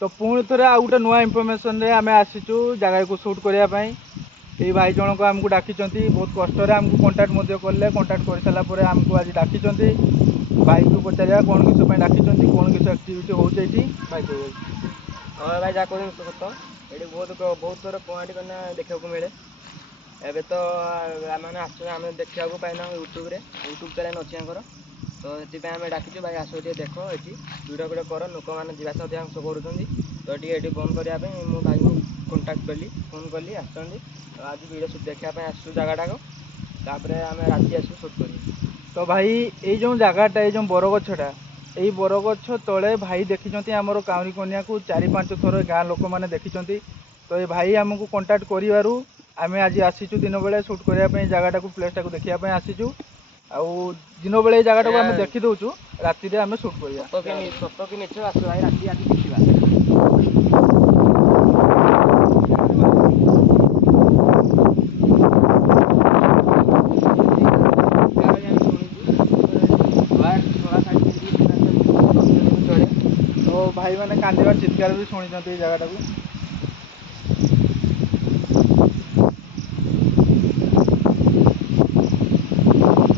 तो पुणी थे आउ गोटे नुआ इनफर्मेशन रे आम आसीचु जगह को सुट करने ये भाई जनक आमको डाकी बहुत कष्ट आमको कंटाक्ट कले कंटाक्ट कर सारापर आमको आज डाकी भाई को पचार कौन किस डाकी कौन किस एक्टिविटी हो भाई कह हाँ भाई जहाँ कहते सत ये बहुत बहुत थोड़ा पॉइंट करना देखा मिले एवं तो मैंने आम देखा पाइना यूट्यूब चैनल अच्छी आम तो ये आम डाकी भाई आस देख ये वीडियो वीडियो कर लोक मैंने जीवास अधिकांश कर तो ये बंद करने मो भाई को कंटाक्ट कली फोन कली आस आज वीडियो शूट देखापी आसू जगह आम राति आसू शूट कर तो भाई ये जो जगहटा ये जो बरगछटा यही बरगछ तले भाई देखी आमर काउरी कन्या को 4-5 थर गाँ लोक मैंने देखी तो ये भाई आमको कंटाक्ट करूँ आम आज आसीचु दिन बेले सुट करने जगह को प्लेसटा को देखापी आसीचु आउ दिन बेले जगह को आम देखी दौचु राति आम सुट कर सत कि मिछ आस भाई राति आज देखा तो भाई मैंने कांदार चित्कार भी शुणी जगह को